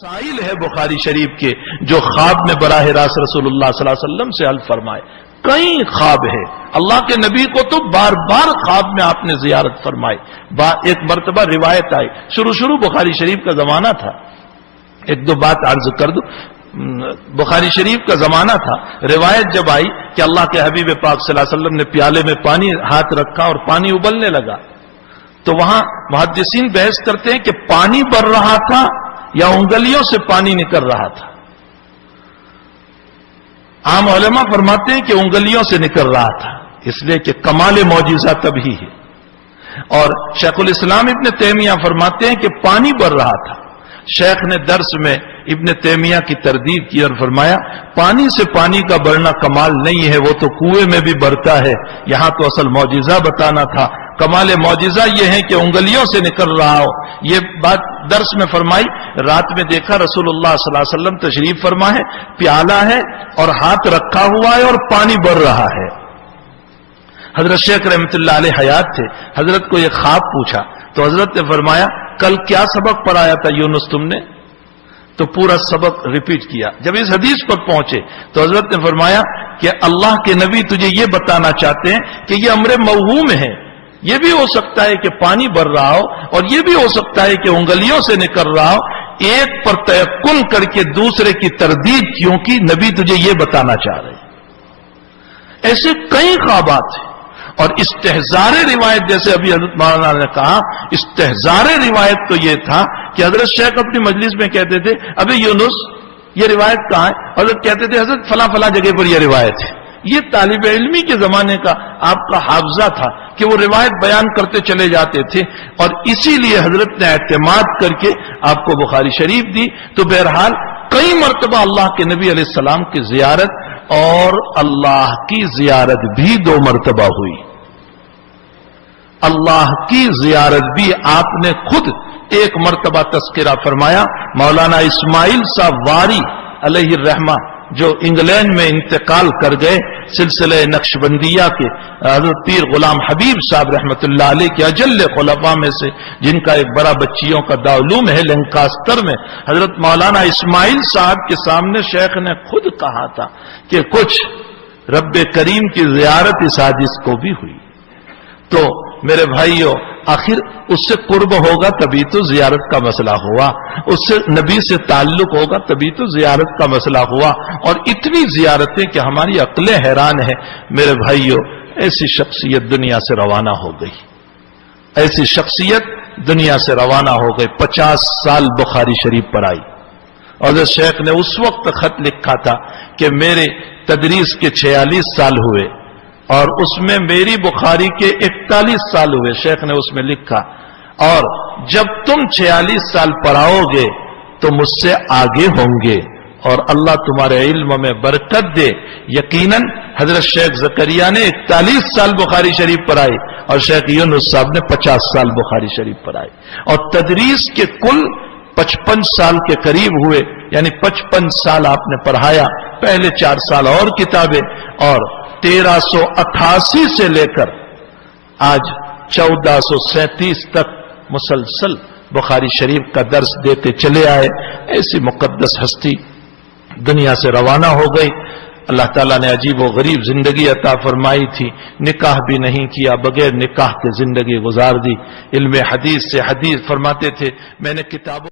مسائل ہے بخاری شریف کے جو خواب میں براہ راست رسول اللہ صلی اللہ علیہ وسلم سے حل فرمائے. کئی خواب ہے اللہ کے نبی کو تو بار بار خواب میں آپ نے زیارت فرمائی. ایک مرتبہ روایت آئی، شروع بخاری شریف کا زمانہ تھا، ایک دو بات عرض کر دوں. بخاری شریف کا زمانہ تھا، روایت جب آئی کہ اللہ کے حبیب پاک صلی اللہ علیہ وسلم نے پیالے میں پانی ہاتھ رکھا اور پانی ابلنے لگا، تو وہاں محدثین بحث کرتے ہیں کہ پانی بڑھ رہا تھا یا انگلیوں سے پانی نکل رہا تھا. عام علماء فرماتے ہیں کہ انگلیوں سے نکل رہا تھا، اس لیے کہ کمال معجزہ تبھی ہے. اور شیخ الاسلام ابن تیمیہ فرماتے ہیں کہ پانی بڑھ رہا تھا. شیخ نے درس میں ابن تیمیہ کی تردید کی اور فرمایا پانی سے پانی کا بڑھنا کمال نہیں ہے، وہ تو کنویں میں بھی بڑھتا ہے، یہاں تو اصل معجزہ بتانا تھا. کمال معجزہ یہ ہے کہ انگلیوں سے نکل رہا ہو. یہ بات درس میں فرمائی. رات میں دیکھا رسول اللہ صلی اللہ علیہ وسلم تشریف فرما ہے، پیالہ ہے اور ہاتھ رکھا ہوا ہے اور پانی بڑھ رہا ہے. حضرت شیخ رحمۃ اللہ علیہ حیات تھے، حضرت کو یہ خواب پوچھا تو حضرت نے فرمایا کل کیا سبق پڑھایا تھا یونس تم نے؟ تو پورا سبق ریپیٹ کیا. جب اس حدیث پر پہنچے تو حضرت نے فرمایا کہ اللہ کے نبی تجھے یہ بتانا چاہتے ہیں کہ یہ امر موہوم ہے، یہ بھی ہو سکتا ہے کہ پانی بڑھ رہا ہو اور یہ بھی ہو سکتا ہے کہ انگلیوں سے نکل رہا ہو. ایک پر تیقن کر کے دوسرے کی تردید کیونکہ نبی تجھے یہ بتانا چاہ رہے ہیں. ایسے کئی خوابات ہیں. اور استحزار روایت جیسے ابھی حضرت مولانا نے کہا، استحزار روایت تو یہ تھا کہ حضرت شیخ اپنی مجلس میں کہتے تھے ابھی یونس یہ روایت کہاں ہے؟ حضرت کہتے تھے حضرت فلاں فلاں جگہ پر یہ روایت ہے. یہ طالب علمی کے زمانے کا آپ کا حافظہ تھا کہ وہ روایت بیان کرتے چلے جاتے تھے، اور اسی لیے حضرت نے اعتماد کر کے آپ کو بخاری شریف دی. تو بہرحال کئی مرتبہ اللہ کے نبی علیہ السلام کی زیارت اور اللہ کی زیارت بھی 2 مرتبہ ہوئی. اللہ کی زیارت بھی آپ نے خود ایک مرتبہ تذکرہ فرمایا. مولانا اسماعیل صاحب واری علیہ الرحمہ جو انگلینڈ میں انتقال کر گئے، سلسلہ نقشبندیہ کے حضرت پیر غلام حبیب صاحب رحمت اللہ علیہ کے اجل خلفاء میں سے، جن کا ایک بڑا بچیوں کا دارالعلوم ہے لینکاسٹر میں، حضرت مولانا اسماعیل صاحب کے سامنے شیخ نے خود کہا تھا کہ کچھ رب کریم کی زیارت اس حادث کو بھی ہوئی. تو میرے بھائیوں، آخر اس سے قرب ہوگا تبھی تو زیارت کا مسئلہ ہوا، اس سے نبی سے تعلق ہوگا تبھی تو زیارت کا مسئلہ ہوا. اور اتنی زیارتیں کہ ہماری عقلیں حیران ہیں. میرے بھائیوں، ایسی شخصیت دنیا سے روانہ ہو گئی، ایسی شخصیت دنیا سے روانہ ہو گئی. 50 سال بخاری شریف پر آئی. اور حضرت شیخ نے اس وقت خط لکھا تھا کہ میرے تدریس کے 46 سال ہوئے اور اس میں میری بخاری کے 41 سال ہوئے. شیخ نے اس میں لکھا اور جب تم 46 سال پڑھاؤ گے تو مجھ سے آگے ہوں گے اور اللہ تمہارے علم میں برکت دے. یقیناً حضرت شیخ زکریا نے 41 سال بخاری شریف پڑھائی اور شیخ یونس صاحب نے 50 سال بخاری شریف پڑھائی. اور تدریس کے کل 55 سال کے قریب ہوئے، یعنی 55 سال آپ نے پڑھایا. پہلے 4 سال اور کتابیں، اور 1388 سے لے کر آج 1437 تک مسلسل بخاری شریف کا درس دیتے چلے آئے. ایسی مقدس ہستی دنیا سے روانہ ہو گئی. اللہ تعالیٰ نے عجیب و غریب زندگی عطا فرمائی تھی. نکاح بھی نہیں کیا، بغیر نکاح کے زندگی گزار دی. علم حدیث سے حدیث فرماتے تھے. میں نے کتابوں